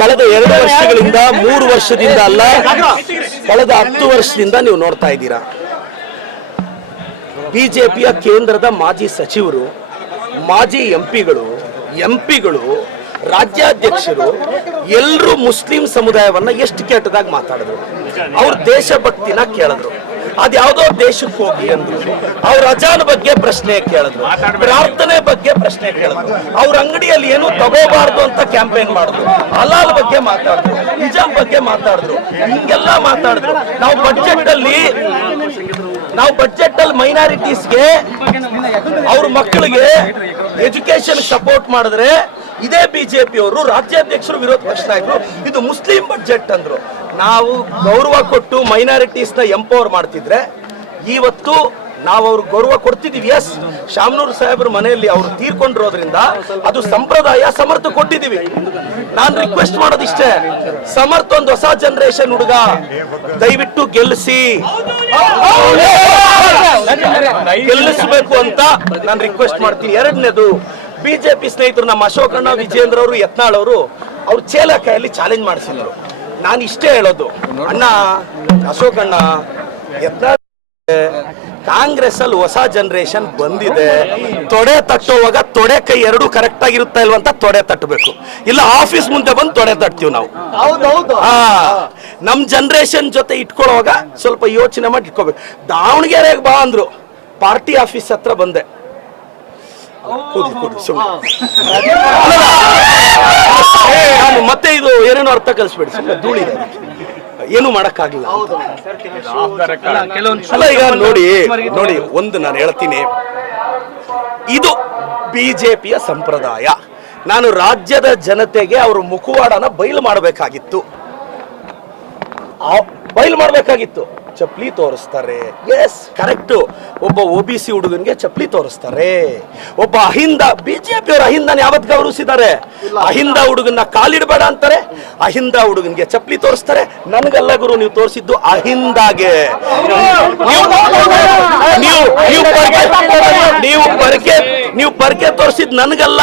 ಕಳೆದ 2 ವರ್ಷಗಳಿಂದ 3 ವರ್ಷದಿಂದ ಅಲ್ಲ, ಕಳೆದ 10 ವರ್ಷದಿಂದ ನೀವು ನೋಡ್ತಾ ಇದ್ದೀರಾ. ಬಿಜೆಪಿಯ ಕೇಂದ್ರದ ಮಾಜಿ ಸಚಿವರು, ಮಾಜಿ ಎಂಪಿಗಳು, ರಾಜ್ಯಾಧ್ಯಕ್ಷರು ಎಲ್ಲರೂ ಮುಸ್ಲಿಂ ಸಮುದಾಯವನ್ನ ಎಷ್ಟು ಕೆಟ್ಟದಾಗಿ ಮಾತಾಡಿದ್ರು. ಅವ್ರ ದೇಶಭಕ್ತಿನ ಕೇಳಿದ್ರು. ಅದ್ಯಾವುದೋ ದೇಶಕ್ಕೆ ಹೋಗಿ ಅಂದ್ರು. ಅವ್ರ ಅಜಾನ್ ಬಗ್ಗೆ ಪ್ರಶ್ನೆ ಕೇಳಿದ್ರು, ಪ್ರಾರ್ಥನೆ ಬಗ್ಗೆ ಪ್ರಶ್ನೆ ಕೇಳಿದ್ರು. ಅವ್ರ ಅಂಗಡಿಯಲ್ಲಿ ಏನು ತಗೋಬಾರ್ದು ಅಂತ ಕ್ಯಾಂಪೇನ್ ಮಾಡಿದ್ರು. ಹಲಾಲ್ ಬಗ್ಗೆ ಮಾತಾಡಿದ್ರು, ಹಿಜಾಬ್ ಬಗ್ಗೆ ಮಾತಾಡಿದ್ರು, ಹಿಂಗೆಲ್ಲ ಮಾತಾಡಿದ್ರು. ನಾವು ಬಡ್ಜೆಟ್ ಅಲ್ಲಿ ಮೈನಾರಿಟೀಸ್ಗೆ, ಅವ್ರ ಮಕ್ಕಳಿಗೆ ಎಜುಕೇಶನ್ ಸಪೋರ್ಟ್ ಮಾಡಿದ್ರೆ ಇದೇ ಬಿಜೆಪಿಯವರು ರಾಜ್ಯಾಧ್ಯಕ್ಷರು, ವಿರೋಧ ಪಕ್ಷ ನಾಯಕರು ಇದು ಮುಸ್ಲಿಂ ಬಡ್ಜೆಟ್ ಅಂದ್ರು. ನಾವು ಗೌರವ ಕೊಟ್ಟು ಮೈನಾರಿಟೀಸ್ನ ಎಂಪವರ್ ಮಾಡ್ತಿದ್ರೆ ಇವತ್ತು ನಾವು ಅವ್ರಿಗೆ ಗೌರವ ಕೊಡ್ತಿದೀವಿ. ಎಸ್, ಶಾಮನೂರ್ ಸಾಹೇಬ್ರ ಮನೆಯಲ್ಲಿ ಅವರು ತೀರ್ಕೊಂಡಿರೋದ್ರಿಂದ ಅದು ಸಂಪ್ರದಾಯ, ಸಮರ್ಥ ಕೊಟ್ಟಿದೀವಿ. ನಾನು ರಿಕ್ವೆಸ್ಟ್ ಮಾಡೋದಿಷ್ಟೇ, ಸಮರ್ಥ ಒಂದು ಹೊಸ ಜನರೇಷನ್ ಹುಡುಗ, ದಯವಿಟ್ಟು ಗೆಲ್ಲಿಸಬೇಕು ಅಂತ ನಾನು ರಿಕ್ವೆಸ್ಟ್ ಮಾಡ್ತೀನಿ. ಎರಡನೇದು, ಬಿಜೆಪಿ ಸ್ನೇಹಿತರು ನಮ್ಮ ಅಶೋಕಣ್ಣ, ವಿಜೇಂದ್ರ ಅವರು, ಯತ್ನಾಳ್ ಅವರು ಅವ್ರ ಚೇಲಕಾಯಲ್ಲಿ ಚಾಲೆಂಜ್ ಮಾಡಿಸಿದ್ರು. ನಾನು ಇಷ್ಟೇ ಹೇಳೋದು, ಅಣ್ಣ ಅಶೋಕಣ್ಣ, ಯತ್ನಾಳ್, ಕಾಂಗ್ರೆಸ್ ಅಲ್ಲಿ ಹೊಸ ಜನರೇಷನ್ ಬಂದಿದೆ. ತೊಡೆ ತಟ್ಟುವಾಗ ತೊಡೆ ಕೈ ಎರಡೂ ಕರೆಕ್ಟ್ ಆಗಿರುತ್ತಾ ಇಲ್ವಂತ ತೊಡೆ ತಟ್ಟಬೇಕು, ಇಲ್ಲ ಆಫೀಸ್ ಮುಂದೆ ಬಂದು ತೊಡೆ ತಟ್ತೀವಿ ನಾವು. ನಮ್ ಜನರೇಷನ್ ಜೊತೆ ಇಟ್ಕೊಳ್ಳುವಾಗ ಸ್ವಲ್ಪ ಯೋಚನೆ ಮಾಡಿ ಇಟ್ಕೋಬೇಕು. ದಾವಣಗೆರೆಗೆ ಬಾ ಅಂದ್ರು, ಪಾರ್ಟಿ ಆಫೀಸ್ ಹತ್ರ ಬಂದೆ. ನಾನು ಮತ್ತೆ ಇದು ಏನೇನೋ ಅರ್ಥ ಕಲಿಸ್ಬೇಡಿ, ಧೂಳಿದೆ, ಏನು ಮಾಡಕ್ಕಾಗಿಲ್ಲ. ಅಲ್ಲ, ಈಗ ನೋಡಿ ಒಂದು ನಾನು ಹೇಳ್ತೀನಿ, ಇದು ಬಿಜೆಪಿಯ ಸಂಪ್ರದಾಯ. ನಾನು ರಾಜ್ಯದ ಜನತೆಗೆ ಅವ್ರ ಮುಖವಾಡನ ಬಯಲು ಮಾಡಬೇಕಾಗಿತ್ತು. ಚಪ್ಲಿ ತೋರಿಸ್ತಾರೆ, ಎಸ್ ಕರೆಕ್ಟ್. ಒಬ್ಬ OBC ಹುಡುಗನ್ಗೆ ಚಪ್ಲಿ ತೋರಿಸ್ತಾರೆ. ಒಬ್ಬ ಅಹಿಂದ, ಬಿಜೆಪಿ ಅವರು ಅಹಿಂದನ ಯಾವತ್ತು ಗೌರವಿಸಿದ್ದಾರೆ? ಅಹಿಂದ ಹುಡುಗನ್ನ ಕಾಲಿಡಬೇಡ ಅಂತಾರೆ, ಅಹಿಂದ ಹುಡುಗನ್ಗೆ ಚಪ್ಲಿ ತೋರಿಸ್ತಾರೆ. ನನ್ಗಲ್ಲ ಗುರು, ನೀವು ತೋರಿಸಿದ್ದು ಅಹಿಂದಾಗೆ. ನೀವು ಪರ್ಕೆ ತೋರಿಸಿದ್ ನನ್ಗಲ್ಲ,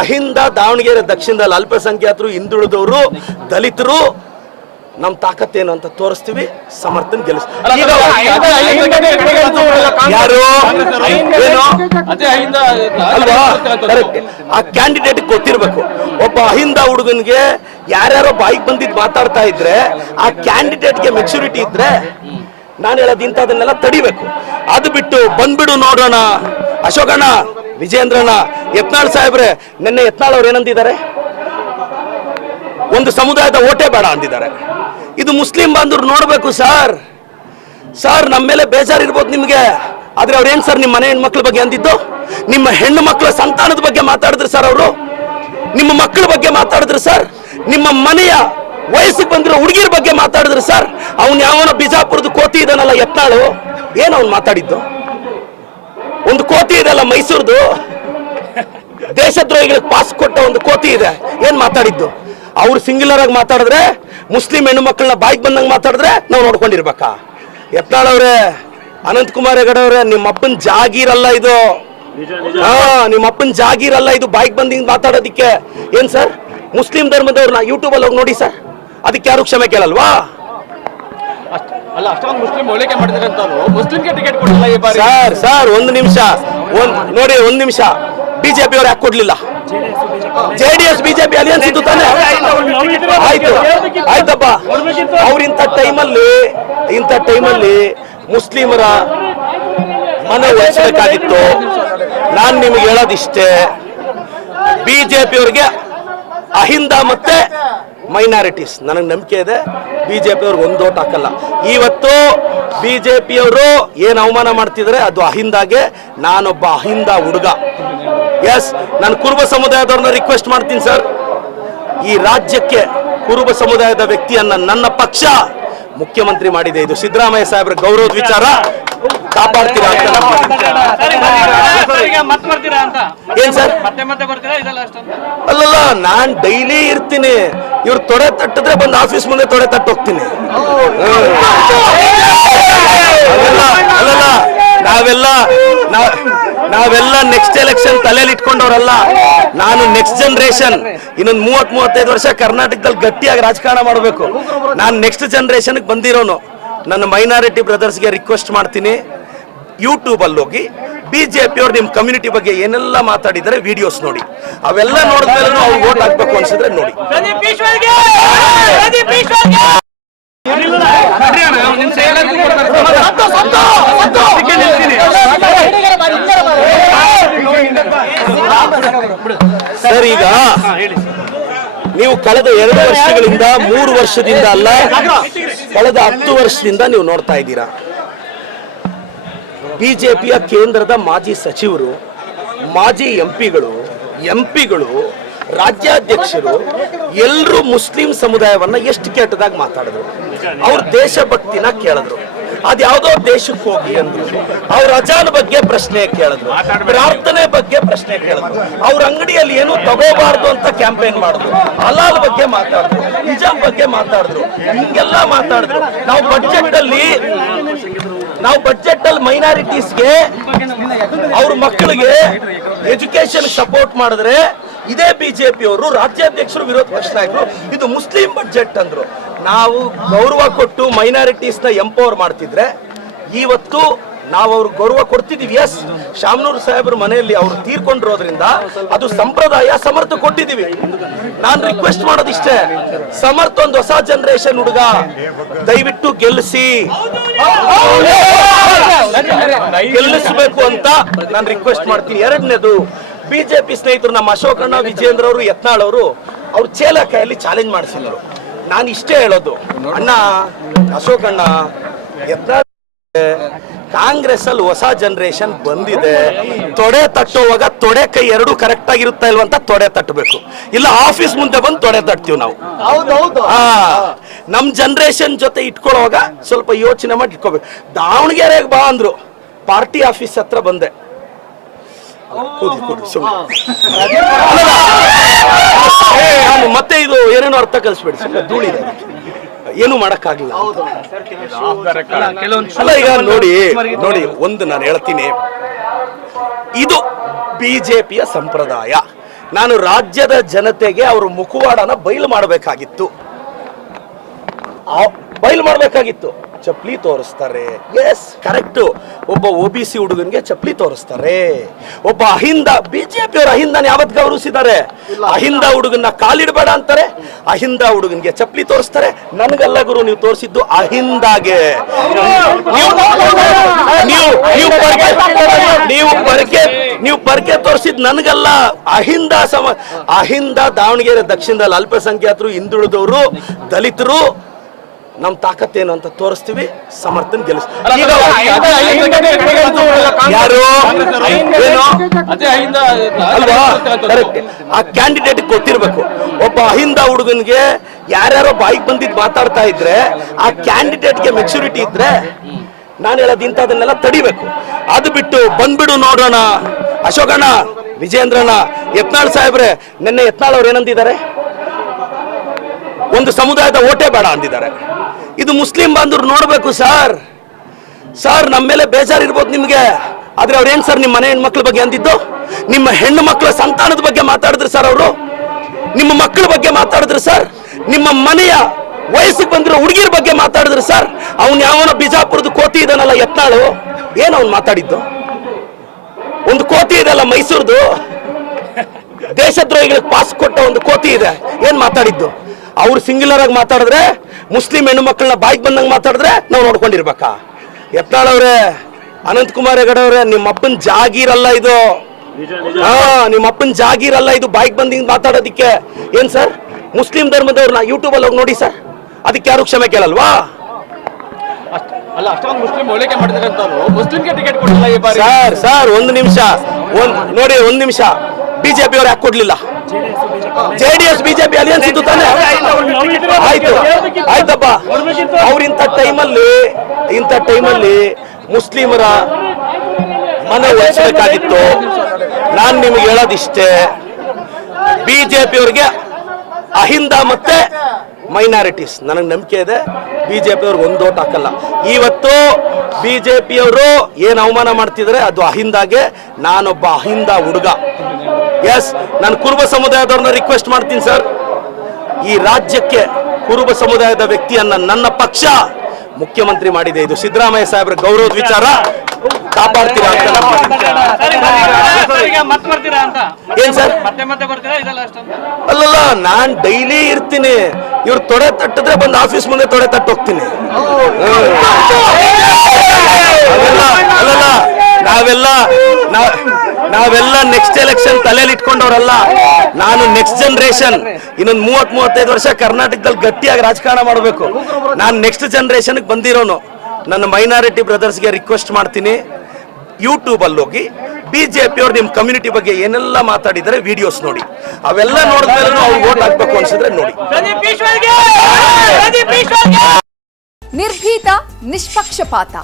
ಅಹಿಂದ ದಾವಣಗೆರೆ ದಕ್ಷಿಣದಲ್ಲಿ ಅಲ್ಪಸಂಖ್ಯಾತರು, ಹಿಂದುಳಿದವರು, ದಲಿತರು, ನಮ್ ತಾಕತ್ತೇನು ಅಂತ ತೋರಿಸ್ತೀವಿ. ಸಮರ್ಥನ್ ಯಾರು ಅಲ್ವಾ? ಆ ಕ್ಯಾಂಡಿಡೇಟ್ ಗೊತ್ತಿರ್ಬೇಕು. ಒಬ್ಬ ಅಹಿಂದ ಹುಡುಗನ್ಗೆ ಯಾರ್ಯಾರೋ ಬಾಯಿಗೆ ಬಂದಿದ್ ಮಾತಾಡ್ತಾ ಇದ್ರೆ, ಆ ಕ್ಯಾಂಡಿಡೇಟ್ಗೆ ಮೆಚುರಿಟಿ ಇದ್ರೆ ನಾನು ಹೇಳೋದು ಇಂಥದನ್ನೆಲ್ಲ ತಡಿಬೇಕು. ಅದು ಬಿಟ್ಟು ಬಂದ್ಬಿಡು ನೋಡೋಣ. ಅಶೋಕಣ್ಣ, ವಿಜೇಂದ್ರಣ್ಣ, ಯತ್ನಾಳ್ ಸಾಹೇಬ್ರೆ, ನಿನ್ನೆ ಯತ್ನಾಳ್ ಅವ್ರು ಏನಂದಿದ್ದಾರೆ? ಒಂದು ಸಮುದಾಯದ ಓಟೇ ಬೇಡ ಅಂದಿದ್ದಾರೆ. ಇದು ಮುಸ್ಲಿಂ ಬಾಂಧವರು ನೋಡ್ಬೇಕು ಸರ್. ನಮ್ಮ ಮೇಲೆ ಬೇಜಾರಿರ್ಬೋದು ನಿಮ್ಗೆ, ಆದ್ರೆ ಅವ್ರೇನ್ ಸರ್ ನಿಮ್ಮ ಮನೆ ಹೆಣ್ಮಕ್ಳ ಬಗ್ಗೆ ಅಂದಿದ್ದು? ನಿಮ್ಮ ಹೆಣ್ಣು ಮಕ್ಕಳ ಸಂತಾನದ ಬಗ್ಗೆ ಮಾತಾಡಿದ್ರು ಸರ್ ಅವರು, ನಿಮ್ಮ ಮಕ್ಕಳ ಬಗ್ಗೆ ಮಾತಾಡಿದ್ರು ಸರ್, ನಿಮ್ಮ ಮನೆಯ ವಯಸ್ಸಿಗೆ ಬಂದಿರೋ ಹುಡುಗಿರ ಬಗ್ಗೆ ಮಾತಾಡಿದ್ರು ಸರ್. ಅವ್ನು ಯಾವನ ಬಿಜಾಪುರದ ಕೋತಿ ಇದನ್ನಲ್ಲ ಯತ್ನಾಳು, ಏನು ಅವ್ನು ಮಾತಾಡಿದ್ದು? ಒಂದು ಕೋತಿ ಇದೆಲ್ಲ ಮೈಸೂರ್ದು, ದೇಶದ್ರೋಹಿಗಳಿಗೆ ಪಾಸ್ ಕೊಟ್ಟ ಒಂದು ಕೋತಿ ಇದೆ, ಏನ್ ಮಾತಾಡಿದ್ದು? ಅವ್ರು ಸಿಂಗ್ಯುಲರ್ ಆಗಿ ಮಾತಾಡಿದ್ರೆ, ಮುಸ್ಲಿಂ ಹೆಣ್ಣು ಮಕ್ಕಳನ್ನ ಬಾಯಿಗೆ ಬಂದಂಗೆ ಮಾತಾಡಿದ್ರೆ ನಾವು ನೋಡ್ಕೊಂಡಿರ್ಬೇಕಾ? ಯತ್ನಾಳ್ ಅವ್ರೆ, ಅನಂತ್ ಕುಮಾರ್ ಹೆಗಡೆ ಅವ್ರೆ, ನಿಮ್ಮ ಅಪ್ಪನ ಜಾಗೀರಲ್ಲ ಇದು. ನಿಮ್ಮ ಅಪ್ಪನ ಜಾಗೀರಲ್ಲ ಇದು ಬಾಯಿಗೆ ಬಂದಿಂಗ್ ಮಾತಾಡೋದಿಕ್ಕೆ. ಏನ್ ಸರ್, ಮುಸ್ಲಿಂ ಧರ್ಮದವ್ರನ್ನ ಯೂಟ್ಯೂಬ್ ಅಲ್ಲಿ ಹೋಗಿ ನೋಡಿ ಸರ್, ಅದಕ್ಕೆ ಯಾರು ಕ್ಷಮೆ ಕೇಳಲ್ವಾ? ಸರ್ ಒಂದು ನಿಮಿಷ, ಬಿಜೆಪಿ ಅವ್ರು ಯಾಕೆ ಕೊಡ್ಲಿಲ್ಲ? JDS ಬಿಜೆಪಿ ಅಲಿಯನ್ಸ್ ಇತ್ತು ತಾನೆ? ಆಯ್ತಪ್ಪ. ಅವ್ರ ಇಂಥ ಟೈಮಲ್ಲಿ ಮುಸ್ಲಿಮರ ಮನೆ ಒಲಿಸಬೇಕಾಗಿತ್ತು. ನಾನು ನಿಮಗೆ ಹೇಳೋದಿಷ್ಟೇ, ಬಿಜೆಪಿ ಅವ್ರಿಗೆ ಅಹಿಂದ ಮತ್ತೆ ಮೈನಾರಿಟೀಸ್, ನನಗೆ ನಂಬಿಕೆ ಇದೆ ಬಿಜೆಪಿ ಅವ್ರಿಗೆ ಒಂದು ಓಟ್ ಹಾಕಲ್ಲ. ಇವತ್ತು ಬಿಜೆಪಿಯವರು ಏನು ಅವಮಾನ ಮಾಡ್ತಿದ್ರೆ ಅದು ಅಹಿಂದಾಗೆ. ನಾನೊಬ್ಬ ಅಹಿಂದ ಹುಡುಗ, ಎಸ್, ನಾನು ಕುರುಬ ಸಮುದಾಯದವ್ರನ್ನ ರಿಕ್ವೆಸ್ಟ್ ಮಾಡ್ತೀನಿ ಸರ್, ಈ ರಾಜ್ಯಕ್ಕೆ ಕುರುಬ ಸಮುದಾಯದ ವ್ಯಕ್ತಿಯನ್ನ ನನ್ನ ಪಕ್ಷ ಮುಖ್ಯಮಂತ್ರಿ ಮಾಡಿದೆ. ಇದು ಸಿದ್ದರಾಮಯ್ಯ ಸಾಹೇಬ್ರ ಗೌರವದ ವಿಚಾರ, ಕಾಪಾಡ್ತೀರಾ ಅಂತ. ಏನ್ ಸರ್? ಅಲ್ಲಲ್ಲ, ನಾನ್ ಡೈಲಿ ಇರ್ತೀನಿ. ಇವ್ರು ತೊಡೆ ತಟ್ಟಿದ್ರೆ ಬಂದು ಆಫೀಸ್ ಮುಂದೆ ತೊಡೆ ತಟ್ಟು ಹೋಗ್ತೀನಿ. ಅಲ್ಲಲ್ಲ, ನಾವೆಲ್ಲ ನೆಕ್ಸ್ಟ್ ಎಲೆಕ್ಷನ್ ತಲೆಯಲ್ಲಿ ಇಟ್ಕೊಂಡವ್ರಲ್ಲ. ನಾನು ನೆಕ್ಸ್ಟ್ ಜನರೇಷನ್, ಇನ್ನೊಂದು 30-35 ವರ್ಷ ಕರ್ನಾಟಕದಲ್ಲಿ ಗಟ್ಟಿಯಾಗಿ ರಾಜಕಾರಣ ಮಾಡಬೇಕು. ನಾನು ನೆಕ್ಸ್ಟ್ ಜನರೇಷನ್ಗೆ ಬಂದಿರೋನು. ನನ್ನ ಮೈನಾರಿಟಿ ಬ್ರದರ್ಸ್ಗೆ ರಿಕ್ವೆಸ್ಟ್ ಮಾಡ್ತೀನಿ, ಯೂಟ್ಯೂಬಲ್ಲಿ ಹೋಗಿ ಬಿಜೆಪಿ ಅವ್ರು ನಿಮ್ಮ ಕಮ್ಯುನಿಟಿ ಬಗ್ಗೆ ಏನೆಲ್ಲ ಮಾತಾಡಿದರೆ ವಿಡಿಯೋಸ್ ನೋಡಿ. ಅವೆಲ್ಲ ನೋಡಿದ್ಮೇಲೆ ಅವ್ರು ವೋಟ್ ಹಾಕ್ಬೇಕು ಅನ್ಸಿದ್ರೆ ನೋಡಿ. ಸರ್, ಈಗ ನೀವು ಕಳೆದ 2 ವರ್ಷಗಳಿಂದ 3 ವರ್ಷದಿಂದ ಅಲ್ಲ, ಕಳೆದ 10 ವರ್ಷದಿಂದ ನೀವು ನೋಡ್ತಾ ಇದ್ದೀರಾ. ಬಿಜೆಪಿಯ ಕೇಂದ್ರದ ಮಾಜಿ ಸಚಿವರು, ಮಾಜಿ ಎಂಪಿಗಳು, ರಾಜ್ಯಾಧ್ಯಕ್ಷರು ಎಲ್ಲರೂ ಮುಸ್ಲಿಂ ಸಮುದಾಯವನ್ನ ಎಷ್ಟು ಕೆಟ್ಟದಾಗಿ ಮಾತಾಡಿದ್ರು. ಅವ್ರ ದೇಶಭಕ್ತಿನ ಕೇಳಿದ್ರು. ಅದ್ಯಾವುದೋ ದೇಶಕ್ಕೆ ಹೋಗಿ ಅಂದ್ರು. ಅವ್ರ ಅಜಾನ್ ಬಗ್ಗೆ ಪ್ರಶ್ನೆ ಕೇಳಿದ್ರು, ಪ್ರಾರ್ಥನೆ ಬಗ್ಗೆ ಪ್ರಶ್ನೆ ಕೇಳಿದ್ರು. ಅವ್ರ ಅಂಗಡಿಯಲ್ಲಿ ಏನು ತಗೋಬಾರ್ದು ಅಂತ ಕ್ಯಾಂಪೇನ್ ಮಾಡಿದ್ರು. ಹಲಾಲ್ ಬಗ್ಗೆ ಮಾತಾಡಿದ್ರು, ಹಿಜಾಬ್ ಬಗ್ಗೆ ಮಾತಾಡಿದ್ರು, ಹಿಂಗೆಲ್ಲ ಮಾತಾಡಿದ್ರು. ನಾವು ಬಜೆಟ್ ಅಲ್ಲಿ ಮೈನಾರಿಟೀಸ್ಗೆ, ಅವ್ರ ಮಕ್ಕಳಿಗೆ ಎಜುಕೇಶನ್ ಸಪೋರ್ಟ್ ಮಾಡಿದ್ರೆ ಇದೇ ಬಿಜೆಪಿ ಅವರು ರಾಜ್ಯಾಧ್ಯಕ್ಷರು, ವಿರೋಧ ಪಕ್ಷ ನಾಯಕರು ಇದು ಮುಸ್ಲಿಂ ಬಜೆಟ್ ಅಂದ್ರು. ನಾವು ಗೌರವ ಕೊಟ್ಟು ಮೈನಾರಿಟೀಸ್ ನ ಎಂಪವರ್ ಮಾಡ್ತಿದ್ರೆ ಇವತ್ತು ನಾವು ಅವ್ರಿಗೆ ಗೌರವ ಕೊಡ್ತಿದೀವಿ. ಎಸ್, ಶಾಮನೂರ್ ಸಾಹೇಬ್ರ ಮನೆಯಲ್ಲಿ ಅವ್ರು ತೀರ್ಕೊಂಡಿರೋದ್ರಿಂದ ಅದು ಸಂಪ್ರದಾಯ, ಸಮರ್ಥ ಕೊಟ್ಟಿದೀವಿ. ನಾನು ರಿಕ್ವೆಸ್ಟ್ ಮಾಡೋದಿಷ್ಟೇ, ಸಮರ್ಥ ಒಂದು ಹೊಸ ಜನರೇಷನ್ ಹುಡುಗ, ದಯವಿಟ್ಟು ಗೆಲ್ಲಿಸಬೇಕು ಅಂತ ನಾನು ರಿಕ್ವೆಸ್ಟ್ ಮಾಡ್ತೀನಿ. ಎರಡನೇದು, ಬಿಜೆಪಿ ಸ್ನೇಹಿತರು ನಮ್ಮ ಅಶೋಕಣ್ಣ, ವಿಜೇಂದ್ರ ಅವರು, ಯತ್ನಾಳ್ ಅವರು ಅವ್ರು ಚೇಲಕಾಯಲ್ಲಿ ಚಾಲೆಂಜ್ ಮಾಡಿಸಿದ್ರು. ನಾನು ಇಷ್ಟೇ ಹೇಳೋದು, ಅಣ್ಣ ಅಶೋಕಣ್ಣ, ಯತ್ನಾಳ್ ಕಾಂಗ್ರೆಸ್ ಅಲ್ಲಿ ಹೊಸ ಜನರೇಷನ್ ಬಂದಿದೆ. ತೊಡೆ ತಟ್ಟುವಾಗ ತೊಡೆ ಕೈ ಎರಡು ಕರೆಕ್ಟ್ ಆಗಿರುತ್ತಾ ಇಲ್ವಂತ ತೊಡೆ ತಟ್ಟಬೇಕು, ಇಲ್ಲ ಆಫೀಸ್ ಮುಂದೆ ಬಂದು ತೊಡೆ ತಟ್ತೀವಿ ನಾವು. ನಮ್ ಜನರೇಷನ್ ಜೊತೆ ಇಟ್ಕೊಳ್ಳುವಾಗ ಸ್ವಲ್ಪ ಯೋಚನೆ ಮಾಡಿ ಇಟ್ಕೋಬೇಕು. ದಾವಣಗೆರೆಗೆ ಬಾ ಅಂದ್ರು, ಪಾರ್ಟಿ ಆಫೀಸ್ ಹತ್ರ ಬಂದೆ. ಮತ್ತೆ ಇದು ಏನೇನೋ ಅರ್ಥ ಕಲಿಸ್ಬೇಡಿ, ಸುಮ್ಮನೆ ಧೂಳಿದೆ, ಏನು ಮಾಡಕ್ಕಾಗಿಲ್ಲ. ಅಲ್ಲ, ಈಗ ನೋಡಿ ಒಂದು ನಾನು ಹೇಳ್ತೀನಿ, ಇದು ಬಿಜೆಪಿಯ ಸಂಪ್ರದಾಯ. ನಾನು ರಾಜ್ಯದ ಜನತೆಗೆ ಅವ್ರ ಮುಖವಾಡನ ಬಯಲು ಮಾಡಬೇಕಾಗಿತ್ತು. ಚಪ್ಲಿ ತೋರಿಸ್ತಾರೆ, ಎಸ್ ಕರೆಕ್ಟ್. ಒಬ್ಬ OBC ಹುಡುಗನ್ಗೆ ಚಪ್ಲಿ ತೋರಿಸ್ತಾರೆ. ಒಬ್ಬ ಅಹಿಂದ, ಬಿಜೆಪಿ ಅವರು ಅಹಿಂದನ ಯಾವತ್ ಗೌರವಿಸಿದ್ದಾರೆ? ಅಹಿಂದ ಹುಡುಗನ್ನ ಕಾಲಿಡಬೇಡ ಅಂತಾರೆ, ಅಹಿಂದ ಹುಡುಗನ್ಗೆ ಚಪ್ಲಿ ತೋರಿಸ್ತಾರೆ. ನನ್ಗಲ್ಲ ಗುರು, ನೀವು ತೋರಿಸಿದ್ದು ಅಹಿಂದಾಗೆ. ನೀವು ಪರ್ಕೆ ತೋರಿಸಿದ್ ನನ್ಗಲ್ಲ, ಅಹಿಂದ ದಾವಣಗೆರೆ ದಕ್ಷಿಣದಲ್ಲಿ ಅಲ್ಪಸಂಖ್ಯಾತರು, ಹಿಂದುಳಿದವರು, ದಲಿತರು, ನಮ್ ತಾಕತ್ತೇನು ಅಂತ ತೋರಿಸ್ತೀವಿ. ಸಮರ್ಥನ್ ಗೆಲ್ಲಿಸ್ತೀವಿ. ಯಾರು ಅಲ್ವಾ? ಕರೆಕ್ಟ್. ಆ ಕ್ಯಾಂಡಿಡೇಟ್ ಗೊತ್ತಿರ್ಬೇಕು. ಒಬ್ಬ ಅಹಿಂದ ಹುಡುಗನ್ಗೆ ಯಾರ್ಯಾರೋ ಬಾಯಿಗೆ ಬಂದಿದ್ ಮಾತಾಡ್ತಾ ಇದ್ರೆ, ಆ ಕ್ಯಾಂಡಿಡೇಟ್ಗೆ ಮೆಚುರಿಟಿ ಇದ್ರೆ, ನಾನು ಹೇಳೋದು ಇಂಥದನ್ನೆಲ್ಲ ತಡಿಬೇಕು. ಅದು ಬಿಟ್ಟು ಬಂದ್ಬಿಡು ನೋಡೋಣ. ಅಶೋಕಣ್ಣ, ವಿಜೇಂದ್ರಣ್ಣ, ಯತ್ನಾಳ್ ಸಾಹೇಬ್ರೆ, ನಿನ್ನೆ ಯತ್ನಾಳ್ ಅವ್ರು ಏನಂದಿದ್ದಾರೆ? ಒಂದು ಸಮುದಾಯದ ಓಟೇ ಬೇಡ ಅಂದಿದ್ದಾರೆ. ಇದು ಮುಸ್ಲಿಂ ಬಾಂಧವರು ನೋಡ್ಬೇಕು ಸರ್. ನಮ್ಮ ಮೇಲೆ ಬೇಜಾರಿರ್ಬೋದು ನಿಮ್ಗೆ, ಆದ್ರೆ ಅವ್ರೇನ್ ಸರ್ ನಿಮ್ಮ ಮನೆ ಹೆಣ್ಮಕ್ಳ ಬಗ್ಗೆ ಅಂದಿದ್ದು? ನಿಮ್ಮ ಹೆಣ್ಣು ಮಕ್ಕಳ ಸಂತಾನದ ಬಗ್ಗೆ ಮಾತಾಡಿದ್ರು ಸರ್ ಅವರು, ನಿಮ್ಮ ಮಕ್ಕಳ ಬಗ್ಗೆ ಮಾತಾಡಿದ್ರು ಸರ್, ನಿಮ್ಮ ಮನೆಯ ವಯಸ್ಸಿಗೆ ಬಂದಿರೋ ಹುಡುಗಿರ ಬಗ್ಗೆ ಮಾತಾಡಿದ್ರು ಸರ್. ಅವ್ನು ಯಾವನ ಬಿಜಾಪುರದ ಕೋತಿ ಇದನ್ನಲ್ಲ ಯತ್ನಾಳು, ಏನ್ ಅವ್ನು ಮಾತಾಡಿದ್ದು? ಒಂದು ಕೋತಿ ಇದೆಲ್ಲ ಮೈಸೂರ್ದು, ದೇಶದ್ರೋಹಿಗಳಿಗೆ ಪಾಸ್ ಕೊಟ್ಟ ಒಂದು ಕೋತಿ ಇದೆ, ಏನ್ ಮಾತಾಡಿದ್ದು? ಅವ್ರು ಸಿಂಗ್ಯುಲರ್ ಆಗಿ ಮಾತಾಡಿದ್ರೆ, ಮುಸ್ಲಿಂ ಹೆಣ್ಣು ಮಕ್ಕಳನ್ನ ಬಾಯಿಗೆ ಬಂದಂಗೆ ಮಾತಾಡಿದ್ರೆ ನಾವು ನೋಡ್ಕೊಂಡಿರ್ಬೇಕಾ? ಯತ್ನಾಳ್ ಅವ್ರೆ, ಅನಂತ್ ಕುಮಾರ್ ಹೆಗಡೆ ಅವ್ರೆ, ನಿಮ್ಮ ಅಪ್ಪನ ಜಾಗೀರಲ್ಲ ಇದು. ನಿಮ್ಮ ಅಪ್ಪನ ಜಾಗೀರಲ್ಲ ಇದು, ಬಾಯಿಗೆ ಬಂದಿಂಗ್ ಮಾತಾಡೋದಿಕ್ಕೆ. ಏನ್ ಸರ್, ಮುಸ್ಲಿಂ ಧರ್ಮದವ್ರನ್ನ ಯೂಟ್ಯೂಬ್ ಅಲ್ಲಿ ಹೋಗಿ ನೋಡಿ ಸರ್, ಅದಕ್ಕೆ ಯಾರು ಕ್ಷಮೆ ಕೇಳಲ್ವಾ? ಸರ್ ಒಂದು ನಿಮಿಷ, ಬಿಜೆಪಿ ಅವ್ರು ಯಾಕೆ ಕೊಡ್ಲಿಲ್ಲ? JDS ಬಿಜೆಪಿ ಅಲಿಯನ್ಸ್ ಇದ್ದು ತಾನೆ. ಆಯ್ತಪ್ಪ, ಅವ್ರ ಇಂಥ ಟೈಮಲ್ಲಿ ಮುಸ್ಲಿಮರ ಮನೆ ಒಲಿಸಬೇಕಾಗಿತ್ತು. ನಾನು ನಿಮಗೆ ಹೇಳೋದಿಷ್ಟೇ, ಬಿಜೆಪಿ ಅವ್ರಿಗೆ ಅಹಿಂದ ಮತ್ತೆ ಮೈನಾರಿಟೀಸ್, ನನಗೆ ನಂಬಿಕೆ ಇದೆ ಬಿಜೆಪಿ ಅವ್ರಿಗೆ ಒಂದು ಓಟ್ ಹಾಕಲ್ಲ. ಇವತ್ತು ಬಿಜೆಪಿಯವರು ಏನು ಅವಮಾನ ಮಾಡ್ತಿದ್ದಾರೆ ಅದು ಅಹಿಂದಾಗೆ. ನಾನೊಬ್ಬ ಅಹಿಂದ ಹುಡುಗ. ಎಸ್, ನಾನು ಕುರುಬ ಸಮುದಾಯದವ್ರನ್ನ ರಿಕ್ವೆಸ್ಟ್ ಮಾಡ್ತೀನಿ ಸರ್, ಈ ರಾಜ್ಯಕ್ಕೆ ಕುರುಬ ಸಮುದಾಯದ ವ್ಯಕ್ತಿಯನ್ನ ನನ್ನ ಪಕ್ಷ ಮುಖ್ಯಮಂತ್ರಿ ಮಾಡಿದೆ. ಇದು ಸಿದ್ದರಾಮಯ್ಯ ಸಾಹೇಬ್ರ ಗೌರವದ ವಿಚಾರ. ಕಾಪಾಡ್ತೀರಾ ಅಂತ ಏನ್ ಸರ್? ಅಲ್ಲಲ್ಲ, ನಾನ್ ಡೈಲಿ ಇರ್ತೀನಿ. ಇವ್ರು ತೊಡೆ ತಟ್ಟಿದ್ರೆ ಬಂದು ಆಫೀಸ್ ಮುಂದೆ ತೊಡೆ ತಟ್ಟು ಹೋಗ್ತೀನಿ. ಅಲ್ಲಲ್ಲ, ನಾವೆಲ್ಲ ನೆಕ್ಸ್ಟ್ ಎಲೆಕ್ಷನ್ ತಲೆಯಲ್ಲಿ ಇಟ್ಕೊಂಡವ್ರಲ್ಲ. ನಾನು ನೆಕ್ಸ್ಟ್ ಜನರೇಷನ್, ಇನ್ನೊಂದು 30-35 ವರ್ಷ ಕರ್ನಾಟಕದಲ್ಲಿ ಗಟ್ಟಿಯಾಗಿ ರಾಜಕಾರಣ ಮಾಡಬೇಕು. ನಾನು ನೆಕ್ಸ್ಟ್ ಜನರೇಷನ್ ಬಂದಿರೋನು. ನನ್ನ ಮೈನಾರಿಟಿ ಬ್ರದರ್ಸ್ಗೆ ರಿಕ್ವೆಸ್ಟ್ ಮಾಡ್ತೀನಿ, ಯೂಟ್ಯೂಬ್ ಅಲ್ಲಿ ಹೋಗಿ ಬಿಜೆಪಿ ಅವ್ರು ನಿಮ್ಮ ಕಮ್ಯುನಿಟಿ ಬಗ್ಗೆ ಏನೆಲ್ಲ ಮಾತಾಡಿದರೆ ವಿಡಿಯೋಸ್ ನೋಡಿ. ಅವೆಲ್ಲ ನೋಡಿದ್ಮೇಲೆ ಅವ್ರು ವೋಟ್ ಹಾಕ್ಬೇಕು ಅನ್ಸಿದ್ರೆ ನೋಡಿ. ನಿರ್ಭೀತ, ನಿಷ್ಪಕ್ಷಪಾತ,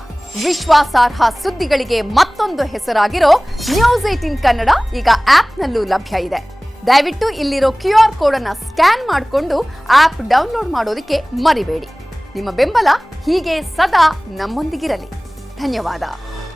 ವಿಶ್ವಾಸಾರ್ಹ ಸುದ್ದಿಗಳಿಗೆ ಮತ್ತೊಂದು ಹೆಸರಾಗಿರೋ ನ್ಯೂಸ್ 18 ಕನ್ನಡ ಈಗ ಆಪ್ನಲ್ಲೂ ಲಭ್ಯ ಇದೆ. ದಯವಿಟ್ಟು ಇಲ್ಲಿರೋ QR ಕೋಡ್ ಅನ್ನ ಸ್ಕ್ಯಾನ್ ಮಾಡಿಕೊಂಡು ಆಪ್ ಡೌನ್ಲೋಡ್ ಮಾಡೋದಕ್ಕೆ ಮರಿಬೇಡಿ. ನಿಮ್ಮ ಬೆಂಬಲ ಹೀಗೆ ಸದಾ ನಮ್ಮೊಂದಿಗಿರಲಿ. ಧನ್ಯವಾದ.